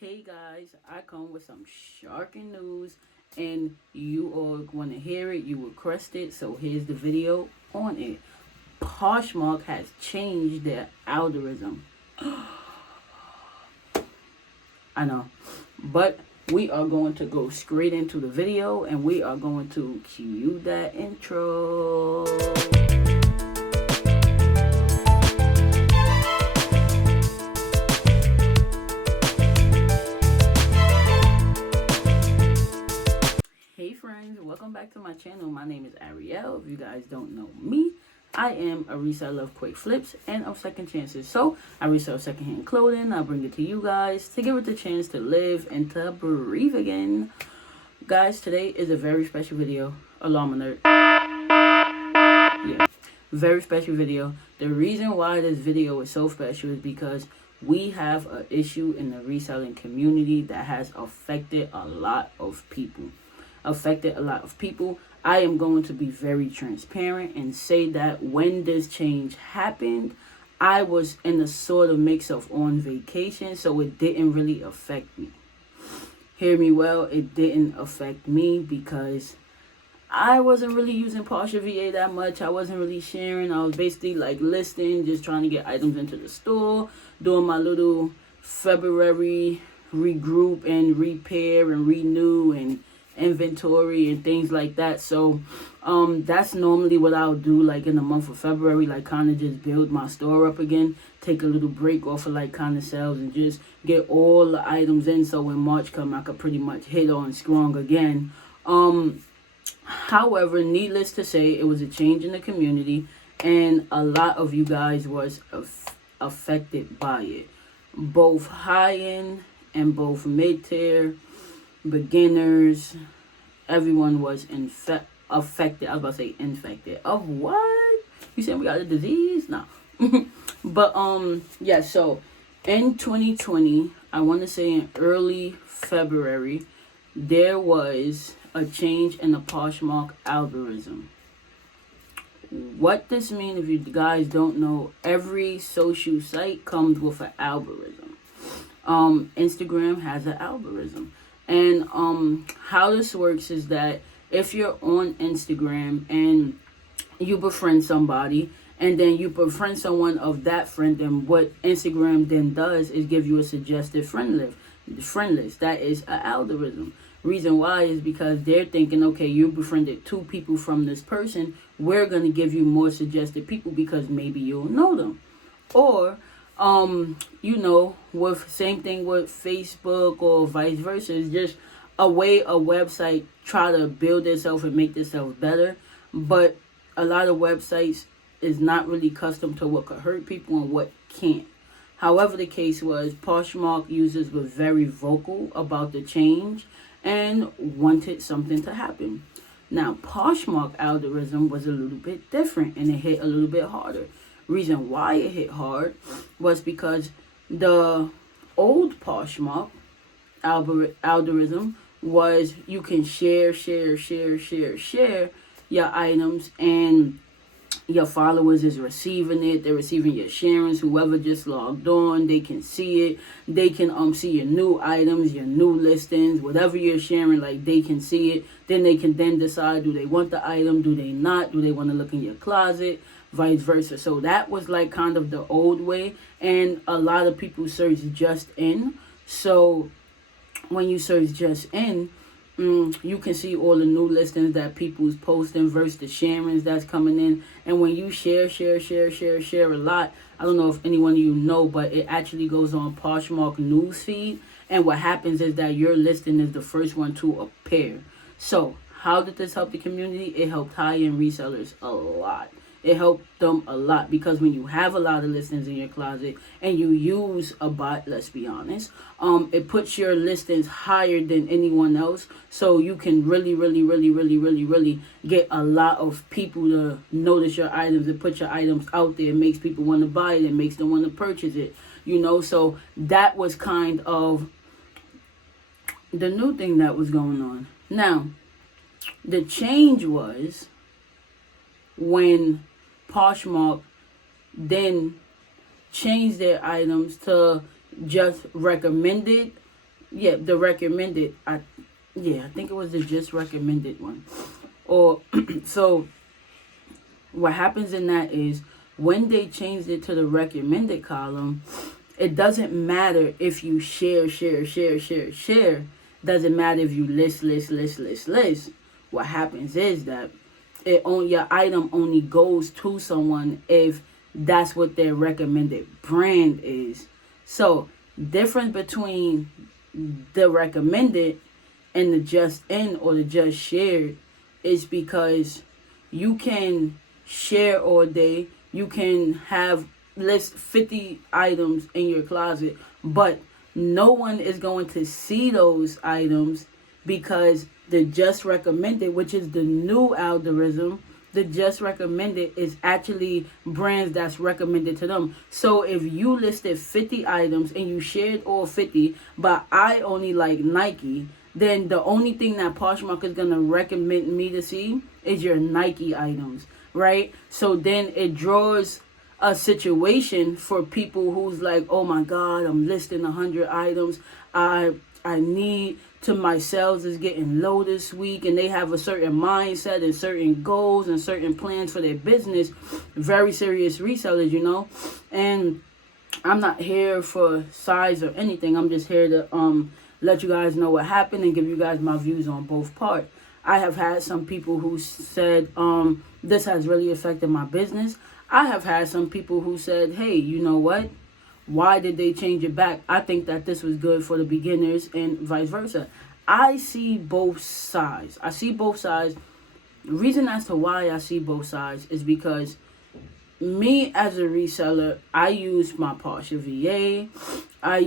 Hey guys, I come with some shocking news and you all want to hear it, you requested, so here's the video on it. Poshmark has changed their algorithm. I know, but we are going to go straight into the video and we are going to cue that intro. Hey friends, welcome back to my channel. My name is Ariel. If you guys don't know me, I am a reseller of quick flips and of second chances. So I resell secondhand clothing. I bring it to you guys to give it the chance to live and to breathe again. Guys, today is a very special video. Alarm alert. Yeah, very special video. The reason why this video is so special is because we have an issue in the reselling community that has affected a lot of people. I am going to be very transparent and say that when this change happened, I was in a sort of mix of on vacation, so it didn't really affect me. Hear me well, it didn't affect me because I wasn't really using Porsche VA that much. I wasn't really sharing. I was basically like listing, just trying to get items into the store, doing my little February regroup and repair and renew and inventory and things like that. So that's normally what I'll do, like in the month of February, like kind of just build my store up again, take a little break off of like kind of sales and just get all the items in, so when March come I could pretty much hit on strong again. However, needless to say, it was a change in the community and a lot of you guys was affected by it, both high-end and both mid-tier, beginners. Everyone was affected. I was about to say infected. Of what? You saying we got a disease? No. But yeah, so in 2020, I want to say in early February, there was a change in the Poshmark algorithm. What this means, if you guys don't know, every social site comes with an algorithm. Instagram has an algorithm. And how this works is that if you're on Instagram and you befriend somebody and then you befriend someone of that friend, then what Instagram then does is give you a suggested friend list. That is an algorithm. Reason why is because they're thinking, okay, you befriended 2 people from this person, we're going to give you more suggested people because maybe you'll know them. Or with same thing with Facebook or vice versa. It's just a way a website try to build itself and make itself better. But a lot of websites is not really custom to what could hurt people and what can't. However the case was, Poshmark users were very vocal about the change and wanted something to happen. Now, Poshmark algorithm was a little bit different and it hit a little bit harder. Reason why it hit hard was because the old Poshmark algorithm was you can share your items and your followers is receiving it. They're receiving your sharings. Whoever just logged on, they can see it. They can see your new items, your new listings, whatever you're sharing, like they can see it. Then they can then decide, do they want the item, do they not, do they want to look in your closet, vice versa. So that was like kind of the old way, and a lot of people search just in. So when you search just in, you can see all the new listings that people's posting versus the sharings that's coming in. And when you share a lot, I don't know if anyone of you know, but it actually goes on Poshmark newsfeed, and what happens is that your listing is the first one to appear. So how did this help the community? It helped high-end resellers a lot. It helped them a lot because when you have a lot of listings in your closet and you use a bot, let's be honest, it puts your listings higher than anyone else. So you can really get a lot of people to notice your items and put your items out there. It makes people want to buy it. It makes them want to purchase it, So that was kind of the new thing that was going on. Now, the change was when Poshmark then changed their items to just recommended Yeah, the recommended. I think it was the just recommended one. Or so what happens in that is when they changed it to the recommended column, it doesn't matter if you share. Doesn't matter if you list. What happens is that your item only goes to someone if that's what their recommended brand is. So difference between the recommended and the just in or the just shared is because you can share all day. You can have list 50 items in your closet, but no one is going to see those items because the just recommended, which is the new algorithm, the just recommended is actually brands that's recommended to them. So if you listed 50 items and you shared all 50, but I only like Nike, then the only thing that Poshmark is going to recommend me to see is your Nike items, right? So then it draws a situation for people who's like, oh my God, I'm listing 100 items. I need to, my sales is getting low this week, and they have a certain mindset and certain goals and certain plans for their business. Very serious resellers, and I'm not here for size or anything. I'm just here to let you guys know what happened and give you guys my views on both parts. I have had some people who said this has really affected my business. I have had some people who said, hey, you know what? Why did they change it back? I think that this was good for the beginners and vice versa. I see both sides. The reason as to why I see both sides is because me as a reseller, I use my Porsche VA. I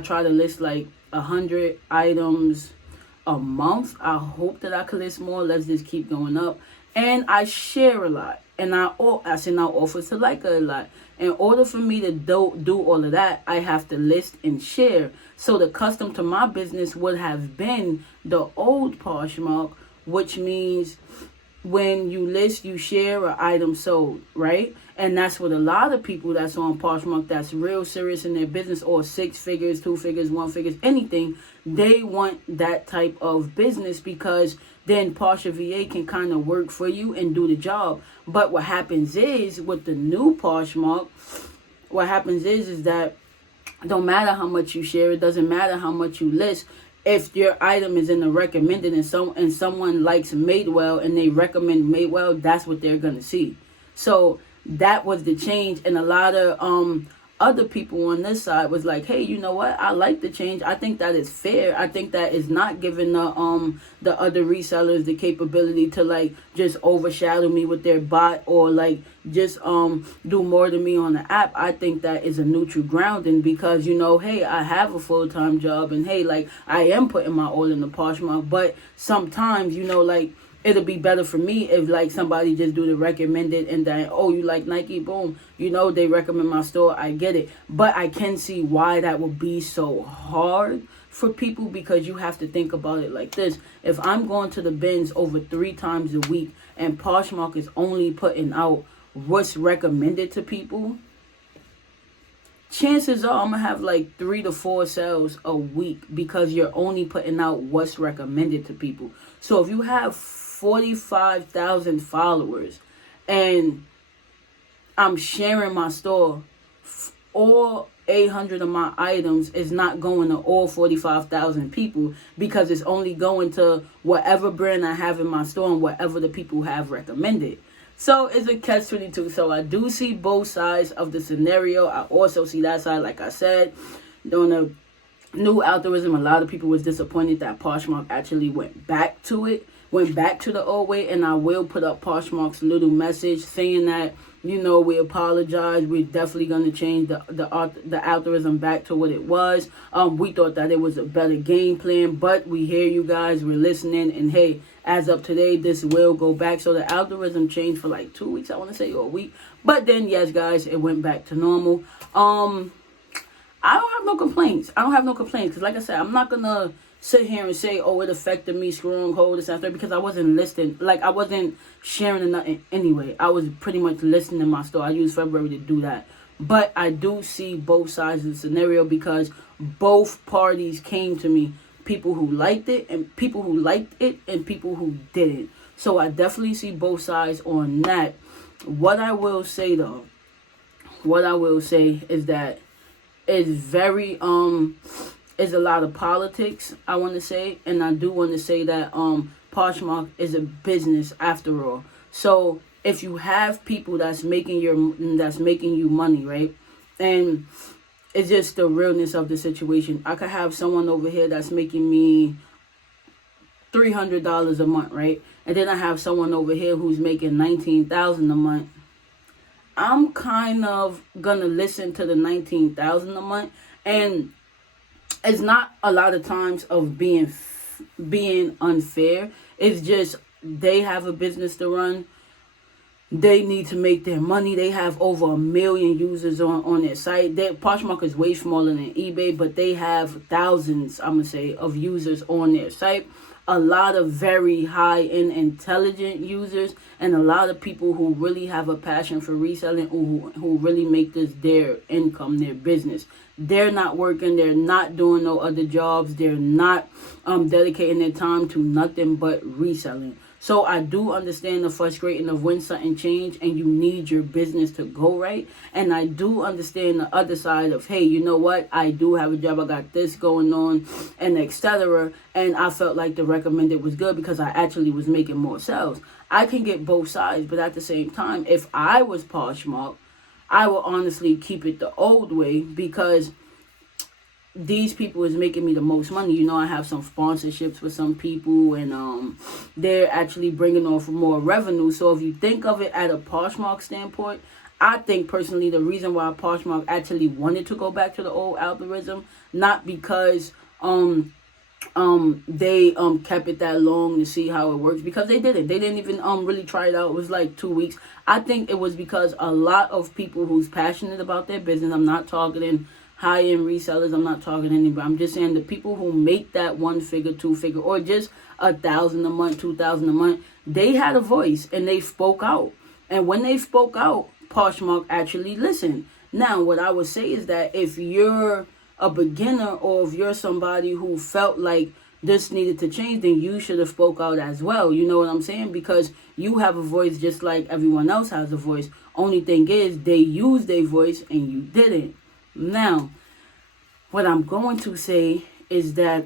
try to list like 100 items a month. I hope that I could list more. Let's just keep going up. And I share a lot. And I send out offers to like a lot. In order for me to do all of that, I have to list and share. So the custom to my business would have been the old Poshmark, which means when you list, you share an item sold, right? And that's what a lot of people that's on Poshmark that's real serious in their business, or 6 figures, 2 figures, 1 figures, anything, they want that type of business because then Porsche VA can kind of work for you and do the job. But what happens is with the new Poshmark, what happens is that it don't matter how much you share, it doesn't matter how much you list. If your item is in the recommended and someone likes Madewell and they recommend Madewell, that's what they're gonna see. So that was the change, and a lot of other people on this side was like, hey, you know what? I like the change. I think that is fair. I think that is not giving the other resellers the capability to like just overshadow me with their bot or like just do more than me on the app. I think that is a neutral grounding because, hey, I have a full-time job and hey, like I am putting my all in the Poshmark, but sometimes, like it'll be better for me if like somebody just do the recommended and then, oh, you like Nike, boom, they recommend my store. I get it. But I can see why that would be so hard for people because you have to think about it like this. If I'm going to the bins over 3 times a week and Poshmark is only putting out what's recommended to people, chances are I'm going to have like 3 to 4 sales a week because you're only putting out what's recommended to people. So if you have 45,000 followers and I'm sharing my store, all 800 of my items is not going to all 45,000 people because it's only going to whatever brand I have in my store and whatever the people have recommended. So it's a catch-22. So I do see both sides of the scenario. I also see that side, like I said, on the new algorithm, a lot of people was disappointed that Poshmark actually went back to the old way, and I will put up Poshmark's little message saying that, we apologize. We're definitely going to change the algorithm back to what it was. We thought that it was a better game plan, but we hear you guys. We're listening, and hey, as of today, this will go back. So the algorithm changed for like 2 weeks, I want to say, or a week. But then, yes, guys, it went back to normal. I don't have no complaints. Because like I said, I'm not going to sit here and say, oh, it affected me, screwing hold this after, because I wasn't listing. Like, I wasn't sharing nothing anyway. I was pretty much listing in my store. I used February to do that. But I do see both sides of the scenario because both parties came to me. People who liked it and people who liked it and people who didn't. So I definitely see both sides on that. What I will say though, is that it's very is a lot of politics, I want to say, and I do want to say that Poshmark is a business after all. So if you have people that's making you money, right? And it's just the realness of the situation. I could have someone over here that's making me $300 a month, right? And then I have someone over here who's making $19,000 a month. I'm kind of gonna listen to the $19,000 a month, and it's not a lot of times of being unfair. It's just they have a business to run. They need to make their money. They have over 1 million users on their site. Poshmark is way smaller than eBay, but they have thousands, I'm going to say, of users on their site. A lot of very high-end intelligent users, and a lot of people who really have a passion for reselling, who really make this their income, their business. They're not working. They're not doing no other jobs. They're not dedicating their time to nothing but reselling. So I do understand the frustrating of when something change and you need your business to go right. And I do understand the other side of, hey, you know what? I do have a job. I got this going on and etc. And I felt like the recommended was good because I actually was making more sales. I can get both sides. But at the same time, if I was Poshmark, I would honestly keep it the old way because these people is making me the most money. You know, I have some sponsorships with some people, and they're actually bringing off more revenue. So if you think of it at a Poshmark standpoint, I think personally the reason why Poshmark actually wanted to go back to the old algorithm, not because they kept it that long to see how it works, because they didn't. They didn't even really try it out. It was like 2 weeks. I think it was because a lot of people who's passionate about their business, I'm not targeting high-end resellers, I'm not talking anybody, I'm just saying the people who make that 1 figure, 2 figure, or just $1,000 a month, $2,000 a month, they had a voice and they spoke out. And when they spoke out, Poshmark actually listened. Now, what I would say is that if you're a beginner or if you're somebody who felt like this needed to change, then you should have spoke out as well. You know what I'm saying? Because you have a voice just like everyone else has a voice. Only thing is they used their voice and you didn't. Now, what I'm going to say is that,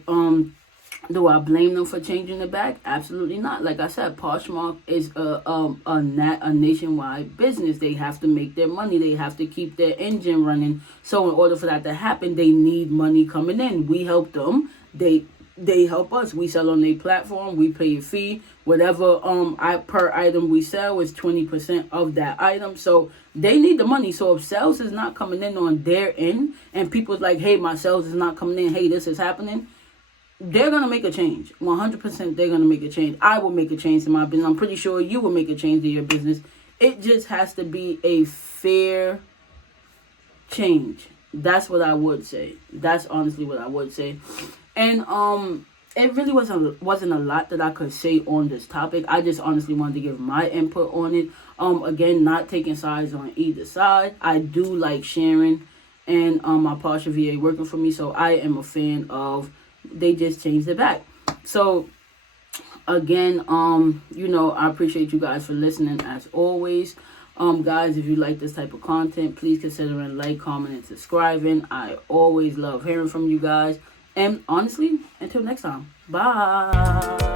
do I blame them for changing it back? Absolutely not. Like I said, Poshmark is a nationwide business. They have to make their money. They have to keep their engine running. So in order for that to happen, they need money coming in. We help them. They help us. We sell on their platform. We pay a fee. Whatever per item we sell is 20% of that item. So they need the money. So if sales is not coming in on their end, and people's like, hey, my sales is not coming in, hey, this is happening, they're going to make a change. 100% they're going to make a change. I will make a change to my business. I'm pretty sure you will make a change to your business. It just has to be a fair change. That's what I would say. That's honestly what I would say. And it really wasn't a lot that I could say on this topic. I just honestly wanted to give my input on it. Again, not taking sides on either side. I do like sharing, and my Porsche VA working for me, so I am a fan of. They just changed it back. So again, I appreciate you guys for listening as always. Guys, if you like this type of content, please consider like, comment, and subscribing. I always love hearing from you guys. And honestly, until next time, bye.